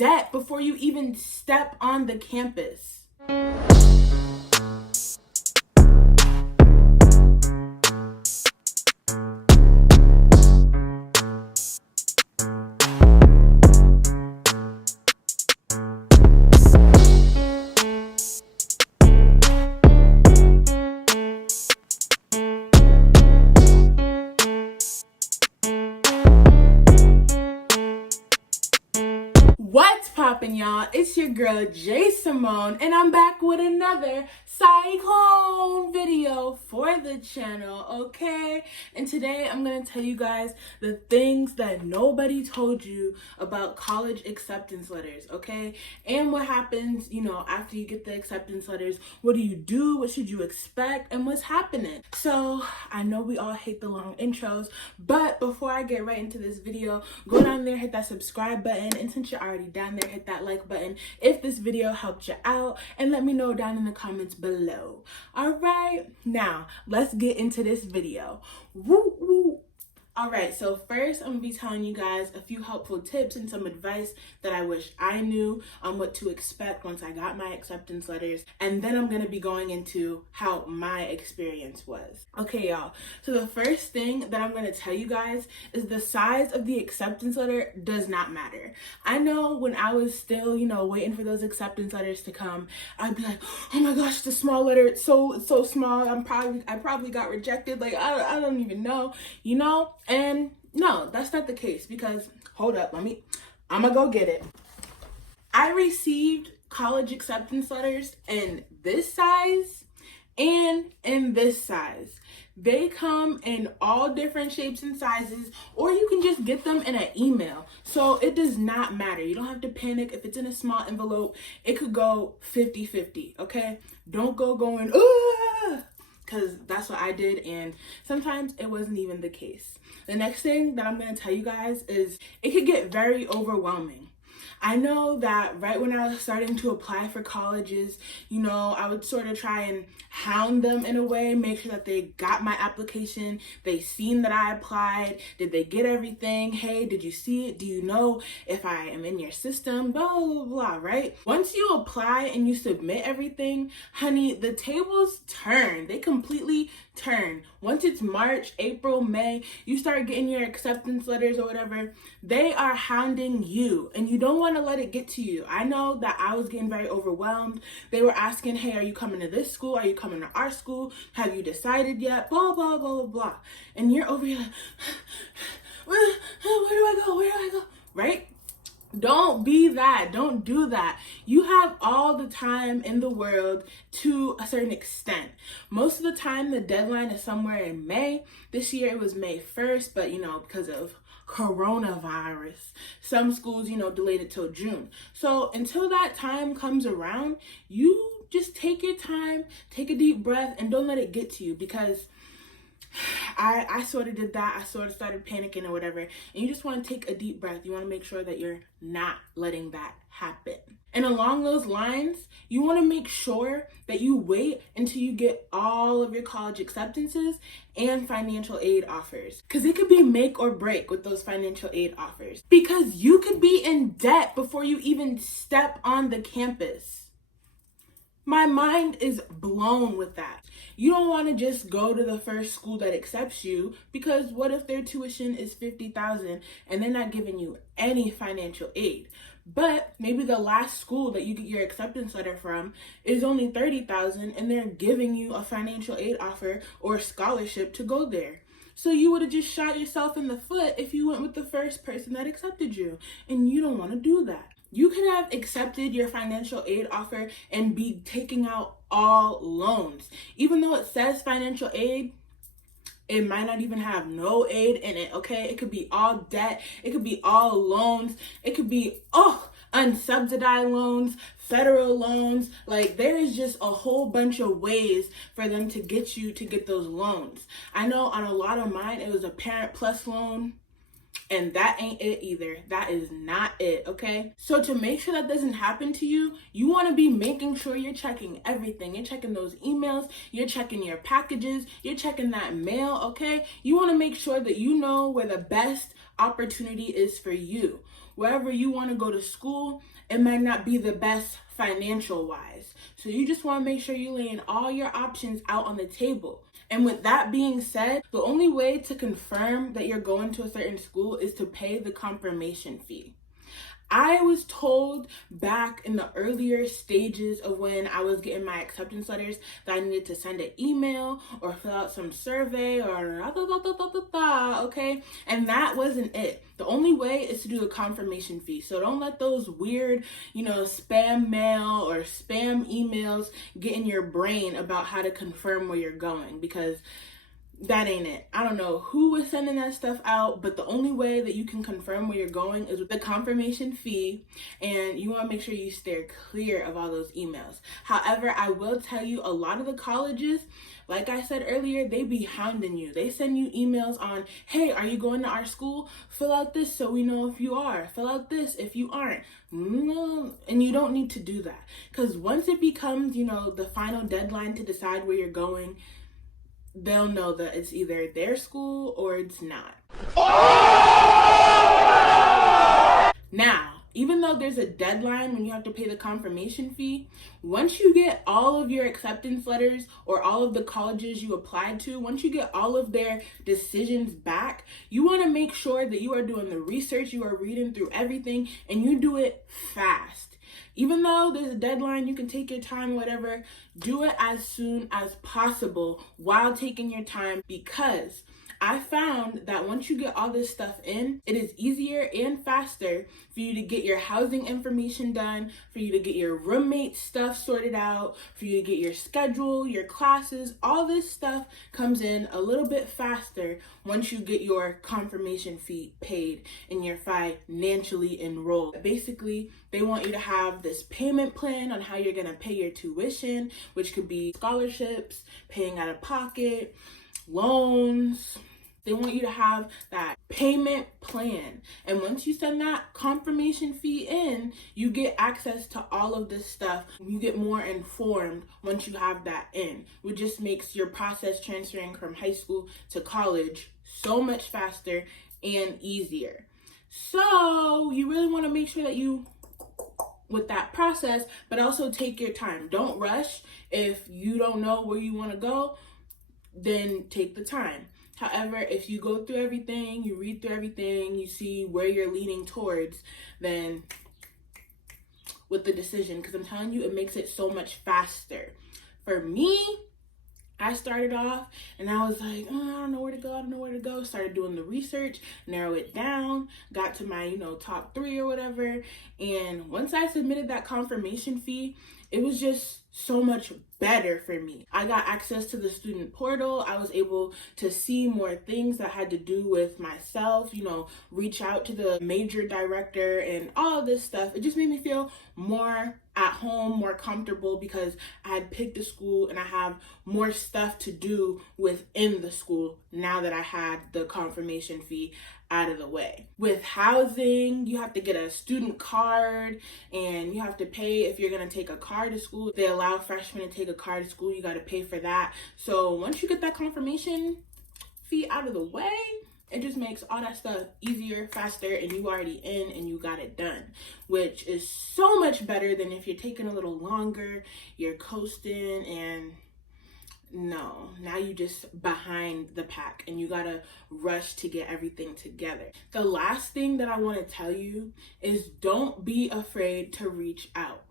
debt before you even step on the campus. What's poppin', y'all? It's your girl JSimmone, and I'm back with another cyclone video for the channel, okay? And today I'm gonna tell you guys the things that nobody told you about college acceptance letters, okay? And what happens, after you get the acceptance letters. What do you do? What should you expect? And what's happening? So I know we all hate the long intros, but before I get right into this video, go down there, hit that subscribe button, and since you're already down there, hit that like button if this video helped you out, and let me know down in the comments below. All right, now let's get into this video. Woo woo. All right, so first I'm gonna be telling you guys a few helpful tips and some advice that I wish I knew on what to expect once I got my acceptance letters, and then I'm gonna be going into how my experience was. Okay, y'all, so the first thing that I'm gonna tell you guys is the size of the acceptance letter does not matter. I know when I was still, waiting for those acceptance letters to come, I'd be like, oh my gosh, the small letter, it's so small, I probably got rejected, like I don't even know, And no, that's not the case, because hold up, I'm gonna go get it. I received college acceptance letters in this size and in this size. They come in all different shapes and sizes, or you can just get them in an email. So it does not matter. You don't have to panic if it's in a small envelope. It could go 50-50, okay? Don't go going, because that's what I did, and sometimes it wasn't even the case. The next thing that I'm going to tell you guys is it could get very overwhelming. I know that right when I was starting to apply for colleges, I would sort of try and hound them in a way, make sure that they got my application, they seen that I applied, did they get everything, hey, did you see it, do you know if I am in your system, blah, blah, blah, right? Once you apply and you submit everything, honey, the tables turn, they completely turn. Once it's March, April, May, you start getting your acceptance letters or whatever, they are hounding you, and you don't want to let it get to you. I know that I was getting very overwhelmed. They were asking, hey, are you coming to this school? Are you coming to our school? Have you decided yet? Blah, blah, blah, blah, blah. And you're over here like, where do I go? Where do I go? Right? Don't be that. Don't do that. You have all the time in the world to a certain extent. Most of the time, the deadline is somewhere in May. This year, it was May 1st, but, because of coronavirus, some schools, delayed it till June. So until that time comes around, you just take your time, take a deep breath, and don't let it get to you, because I sort of did that. I sort of started panicking or whatever, and you just want to take a deep breath. You want to make sure that you're not letting that happen. And along those lines, you want to make sure that you wait until you get all of your college acceptances and financial aid offers, because it could be make or break with those financial aid offers, because you could be in debt before you even step on the campus. My mind is blown with that. You don't want to just go to the first school that accepts you, because what if their tuition is $50,000 and they're not giving you any financial aid? But maybe the last school that you get your acceptance letter from is only $30,000 and they're giving you a financial aid offer or a scholarship to go there. So you would have just shot yourself in the foot if you went with the first person that accepted you, and you don't want to do that. You could have accepted your financial aid offer and be taking out all loans. Even though it says financial aid, it might not even have no aid in it, okay? It could be all debt. It could be all loans. It could be, unsubsidized loans, federal loans. Like, there is just a whole bunch of ways for them to get you to get those loans. I know on a lot of mine, it was a Parent Plus loan. And that ain't it either. That is not it, okay? So to make sure that doesn't happen to you, you want to be making sure you're checking everything. You're checking those emails, you're checking your packages, you're checking that mail, okay? You want to make sure that you know where the best opportunity is for you. wherever you want to go to school, it might not be the best financial wise. So you just want to make sure you're laying all your options out on the table. And with that being said, the only way to confirm that you're going to a certain school is to pay the confirmation fee. I was told back in the earlier stages of when I was getting my acceptance letters that I needed to send an email or fill out some survey or okay? And that wasn't it. The only way is to do a confirmation fee. So don't let those weird, spam mail or spam emails get in your brain about how to confirm where you're going, because that ain't it. I don't know who was sending that stuff out, but the only way that you can confirm where you're going is with the confirmation fee, and you want to make sure you steer clear of all those emails. However, I will tell you, a lot of the colleges, like I said earlier, they be hounding you. They send you emails on, hey, are you going to our school? Fill out this so we know if you are. Fill out this if you aren't. No, and you don't need to do that, because once it becomes, the final deadline to decide where you're going, they'll know that it's either their school or it's not. Now, even though there's a deadline when you have to pay the confirmation fee, once you get all of your acceptance letters or all of the colleges you applied to, once you get all of their decisions back, you want to make sure that you are doing the research, you are reading through everything, and you do it fast. Even though there's a deadline, you can take your time, whatever, do it as soon as possible while taking your time, because I found that once you get all this stuff in, it is easier and faster for you to get your housing information done, for you to get your roommate stuff sorted out, for you to get your schedule, your classes. All this stuff comes in a little bit faster once you get your confirmation fee paid and you're financially enrolled. Basically, they want you to have this payment plan on how you're going to pay your tuition, which could be scholarships, paying out of pocket, loans. They want you to have that payment plan. And once you send that confirmation fee in, you get access to all of this stuff. You get more informed once you have that in, which just makes your process transferring from high school to college so much faster and easier. So you really want to make sure that you with that process, but also take your time. Don't rush. If you don't know where you want to go, then take the time. However, if you go through everything, you read through everything, you see where you're leaning towards, then with the decision, because I'm telling you, it makes it so much faster. For me, I started off and I was like, oh, I don't know where to go. Started doing the research, narrow it down, got to my, top 3 or whatever. And once I submitted that confirmation fee, it was just so much better for me. I got access to the student portal. I was able to see more things that had to do with myself, reach out to the major director and all of this stuff. It just made me feel more at home, more comfortable, because I had picked a school and I have more stuff to do within the school now that I had the confirmation fee out of the way. With housing, you have to get a student card and you have to pay if you're going to take a car to school. They allow freshmen to take a car to school. You got to pay for that. So once you get that confirmation fee out of the way, it just makes all that stuff easier, faster, and you already in and you got it done, which is so much better than if you're taking a little longer, you're coasting, and no, now you just behind the pack and you gotta rush to get everything together. The last thing that I want to tell you is don't be afraid to reach out.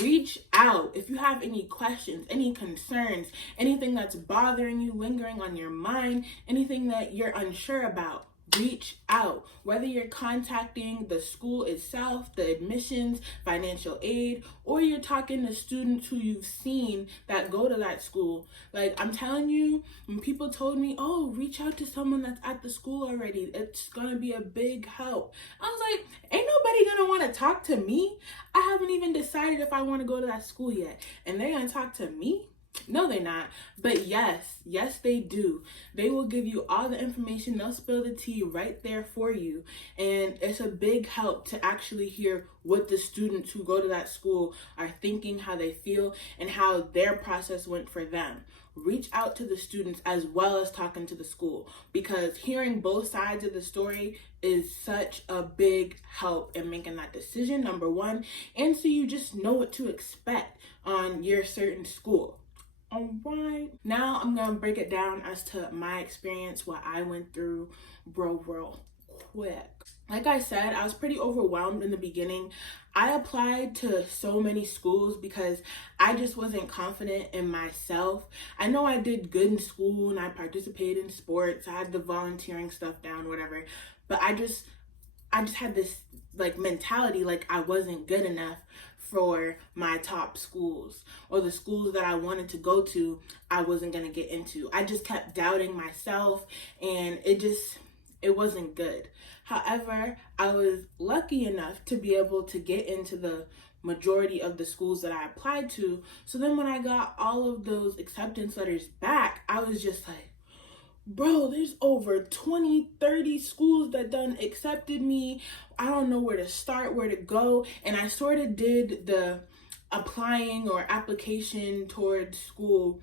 Reach out if you have any questions, any concerns, anything that's bothering you, lingering on your mind, anything that you're unsure about. Reach out, whether you're contacting the school itself, the admissions, financial aid, or you're talking to students who you've seen that go to that school. Like, I'm telling you, when people told me, oh, reach out to someone that's at the school already, it's gonna be a big help. I was like, ain't nobody gonna want to talk to me. I haven't even decided if I want to go to that school yet, and they're gonna talk to me. No, they're not. But yes, they do. They will give you all the information. They'll spill the tea right there for you. And it's a big help to actually hear what the students who go to that school are thinking, how they feel, and how their process went for them. Reach out to the students as well as talking to the school, because hearing both sides of the story is such a big help in making that decision, number one, and so you just know what to expect on your certain school. All right, now I'm gonna break it down as to my experience, what I went through, real quick. Like I said, I was pretty overwhelmed in the beginning. I applied to so many schools because I just wasn't confident in myself. I know I did good in school and I participated in sports. I had the volunteering stuff down, whatever. But I just had this like mentality like I wasn't good enough for my top schools, or the schools that I wanted to go to, I wasn't going to get into. I just kept doubting myself, and it wasn't good. However, I was lucky enough to be able to get into the majority of the schools that I applied to. So then when I got all of those acceptance letters back, I was just like, bro, there's over 20, 30 schools that done accepted me. I don't know where to start, where to go. And I sort of did the applying or application towards school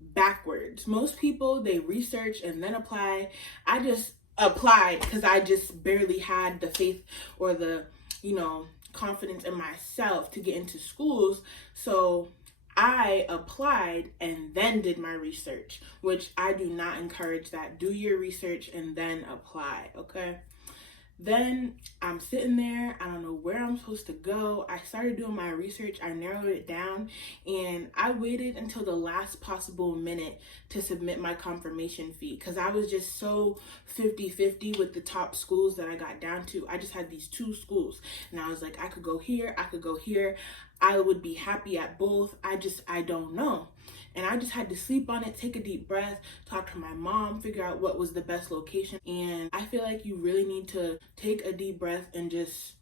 backwards. Most people, they research and then apply. I just applied because I just barely had the faith or the, confidence in myself to get into schools. So I applied and then did my research, which I do not encourage that. Do your research and then apply, okay? Then I'm sitting there, I don't know where I'm supposed to go. I started doing my research, I narrowed it down, and I waited until the last possible minute to submit my confirmation fee because I was just so 50-50 with the top schools that I got down to. I just had these two schools, and I was like, I could go here, I could go here. I would be happy at both. I don't know. And I just had to sleep on it, take a deep breath, talk to my mom, figure out what was the best location. And I feel like you really need to take a deep breath and just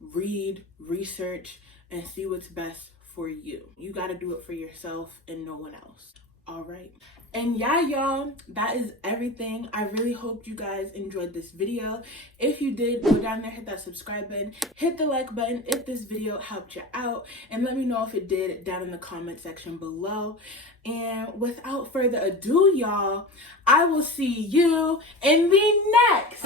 read, research, and see what's best for you. You got to do it for yourself and no one else. All right. And yeah, y'all, that is everything. I really hope you guys enjoyed this video. If you did, go down there, hit that subscribe button, hit the like button if this video helped you out, and let me know if it did down in the comment section below. And without further ado, y'all, I will see you in the next